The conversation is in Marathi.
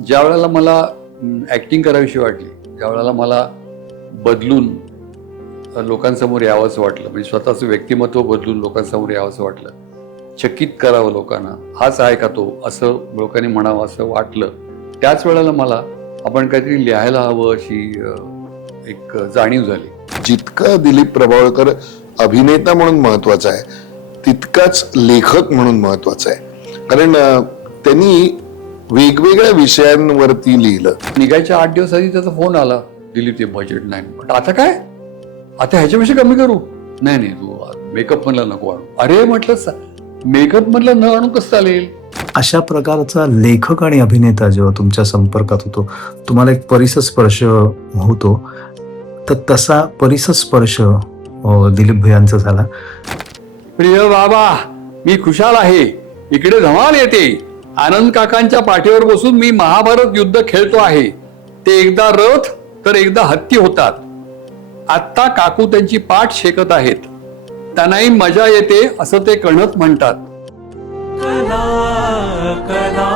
ज्या वेळेला मला ऍक्टिंग करावीशी वाटली, ज्या वेळेला मला बदलून लोकांसमोर यावंसं वाटलं, म्हणजे स्वतःचं व्यक्तिमत्व बदलून लोकांसमोर यावंसं वाटलं, चकित करावं लोकांना, हाच आहे का तो, असं लोकांनी म्हणावं असं वाटलं, त्याच वेळेला मला आपण काहीतरी लिहायला हवं अशी एक जाणीव झाली. जितका दिलीप प्रभावळकर अभिनेता म्हणून महत्वाचा आहे, तितकाच लेखक म्हणून महत्वाचा आहे. कारण त्यांनी वेगवेगळ्या विषयांवरती लिहिलं. निघायच्या 8 दिवस आधी त्याचा फोन आला, दिलीप ते बजेट नाही. म्हटलं आता काय, आता ह्याच्यापेक्षा कमी करू? नाही नाही, तू मेकअप मधला नको आणू. अरे म्हटलं, मेकअप मधला न आणू कसं चालेल? अशा प्रकारचा लेखक आणि अभिनेता जेव्हा तुमच्या संपर्कात होतो, तुम्हाला एक परिसस्पर्श होतो, तर तसा परिसस्पर्श दिलीप भैयांचा झाला. प्रिय बाबा, मी खुशाल आहे, इकडे धमाल येते. आनंद काकांच्या पाठीवर बसून मी महाभारत युद्ध खेळतो आहे. ते एकदा रथ तर एकदा हत्ती होतात. आत्ता काकू त्यांची पाठ शेकत आहेत. त्यांनाही मजा येते असं ते कणत म्हणतात. कला कला